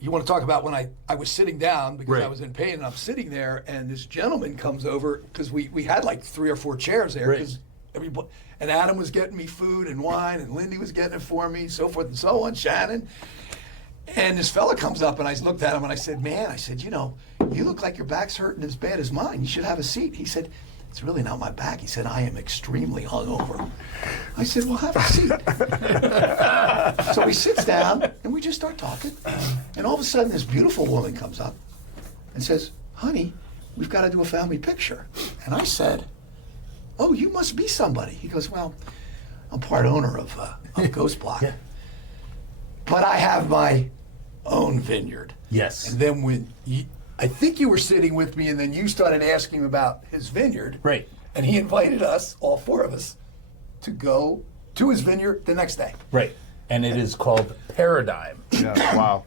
you want to talk about when I was sitting down because Right. I was in pain, and I'm sitting there, and this gentleman comes over because we had like 3 or 4 chairs there Right. because everybody, and Adam was getting me food and wine, and Lindy was getting it for me, so forth and so on, Shannon. And this fella comes up, and I looked at him, and I said, man, I said, you know, you look like your back's hurting as bad as mine. You should have a seat. He said, it's really not my back. He said, I am extremely hungover. I said, well, have a seat. So he sits down, and we just start talking. And all of a sudden, this beautiful woman comes up and says, honey, we've got to do a family picture. And I said, oh, you must be somebody. He goes, well, I'm part owner of Ghost Block. Yeah. But I have my own vineyard. Yes. And then when I think you were sitting with me, and then you started asking about his vineyard. Right. And he invited us, all 4 of us, to go to his vineyard the next day. Right. And it is called Paradigm. Yeah, wow.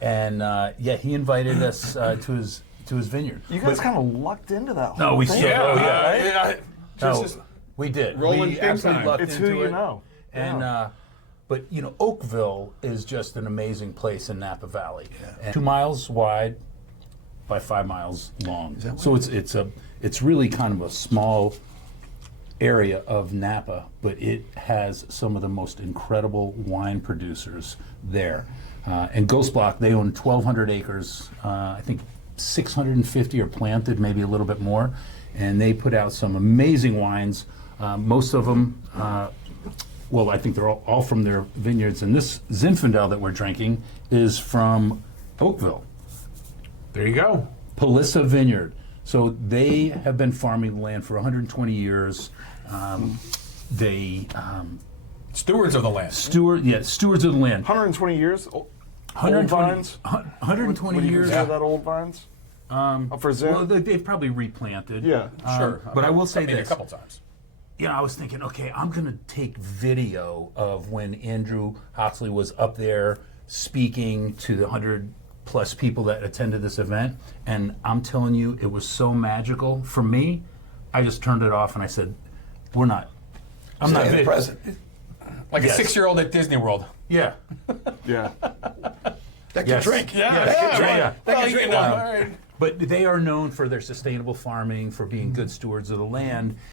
And yeah, he invited us to his vineyard. You guys kind of lucked into that whole No, we thing. still. Oh, yeah. Right? No, we did. rolling we big absolutely time. lucked It's into who you it. know. And Yeah. but you know, Oakville is just an amazing place in Napa Valley. And 2 miles wide by 5 miles long. that So it's really kind of a small area of Napa, but it has some of the most incredible wine producers there. And Ghost Block, they own 1,200 acres. I think 650 are planted, maybe a little bit more, and they put out some amazing wines. Most of them, well, I think they're all from their vineyards. And this Zinfandel that we're drinking is from Oakville, There you go. Palissa Vineyard. So they have been farming the land for 120 years. They Stewards of the land. stewards of the land. 120 years? Old 120 vines? 120 Would you years. consider that old vines? Up for Zin? Well, they've probably replanted. Yeah. Sure. But I will say Maybe this. a couple times. You know, I was thinking, okay, I'm going to take video of when Andrew Hoxley was up there speaking to the 100 plus people that attended this event. And I'm telling you, it was so magical. For me, I just turned it off and I said, I'm not Stay in the vid- present. Like Yes. a 6-year-old at Disney World. Yeah. Yeah. That can Yes. drink. Yeah. Well, you know, Um, all right. But they are known for their sustainable farming, for being good stewards of the land.